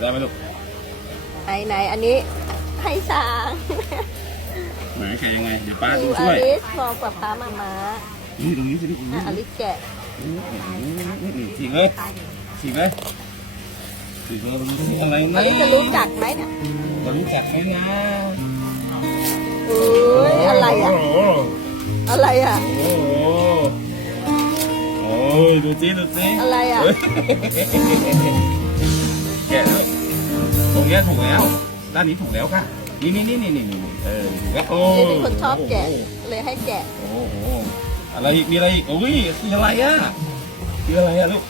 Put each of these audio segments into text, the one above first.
ได้ไหมลูก ไหนไหนอันนี้ให้ช้าง ไหนแข่งยังไง เดี๋ยวป้าดูดูอช่วย ลิสมองกับป้ามามานี่ตรงนี้สิลูกตรงนี้อะอลิสแกะฉีกเลยฉีกเลยฉีกเลยตรงนี้อะไรอนะลิสจะรู้จักไหมเนี่ยจะรู้จักไหมนะอุ้ยอะไรอะ โโหอะไรอะ โอ้โหโอ้ยดูสิดูสิอะไรอะ เฮ้ย แกะด้วยตรงเนี้ยถูกแล้ว ด้านนี้ถูกแล้วค่ะ นี่นี่นี่นี่นี่นี่เออถูกแล้วโอ้อลิสเป็นคนชอบแกะ เลยให้แกะ โอ้โห อะไรอีก มีอะไรอีกโอ้ยคืออะไรอะคืออะไรอะลูก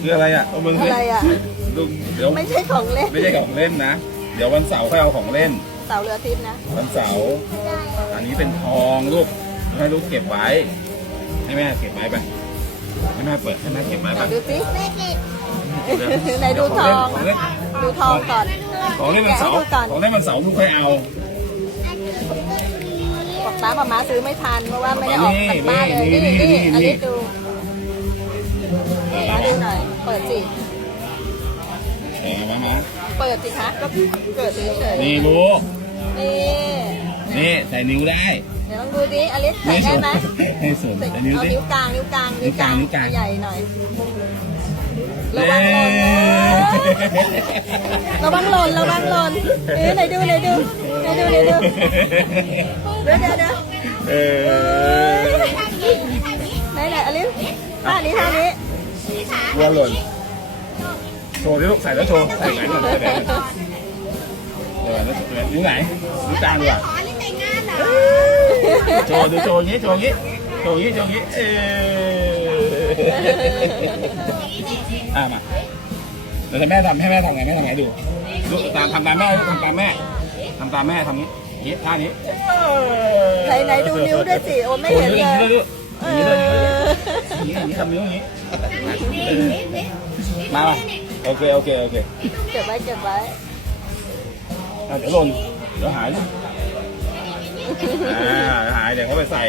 คืออะไรอะเอามือสิอะไรอะ ลูกเดี๋ยวไม่ใช่ของเล่น ไม่ใช่ของเล่นนะ เดี๋ยววันเสาร์ค่อยเอาของเล่น เสาเรือทิพย์นะ วันเสาร์ อันนี้เป็นทองลูก ให้ลูกเก็บไว้ ให้แม่เก็บไว้ไป ให้แม่เปิดให้แม่เก็บไว้ไหนไปดูสิไหนดูทองของเล่นดูทองก่อนของเล่นวันเสาร์แกะให้ดูก่อนของเล่นวันเสาร์ลูกค่อยเอา บอกป้ามามาซื้อไม่ทันเพราะว่าไม่ได้ออกจากบ้านเลยนี่นี่นี่นี่นี่อันนี่ นี้ดูมาดูหน่อย เปิดสิเอามามาเปิดสิคะก็เกิดเฉยๆนี่ลูกนี่ นี่ใส่นิ้วได้ เดี๋ยวลองดูดิอลิสใส่ได้ไหมให้สุดใส่ใส่นิ้วเอาดินิ้วกลางนิ้วกลางนิ้วกลางนิ้วกลาง ใหญ่หน่อยระวังหล่นนะระวังหล่นระวังหล่นเอ้ยไหนดูไหนดูไหนดูไหนดูเดี๋ยวเดี๋ยวเดี๋ยวเออไหนไหนอลิสท่านี้ท่านี้วัวหล่นโชว์ที่ลูกใส่แล้วโชว์ใส่ไหนก่อนใส่ไหนก่อนเดี๋ยวนะนิ้วไหนนิ้วกลางดีกว่า โชว์ดูโชว์อย่างนี้โชว์อย่างนี้โชว์อย่างนี้โชว์อย่างนี้เอออะมาเดี๋ยวให้แม่ทำให้แม่ทำไงแม่ทำไงดูดูตามทำตามแม่ทำตามแม่ทำตามแม่ทำนี้อย่างนี้ท่านี้ไหนไหนดูนิ้วด้วยสิโอ้ไม่เห็นเลยอย่างนี้เอด้วยออย่างนี้ด้วยอย่างนี้อย่างนี้ทำนิ้วอย่างนี้มามาโอเคโอเคโอเคเก็บไว้เก็บไว้อะเดี๋ยวหล่นเดี๋ยวหายลูก อ่าหายเดี๋ยวเขาไปใส่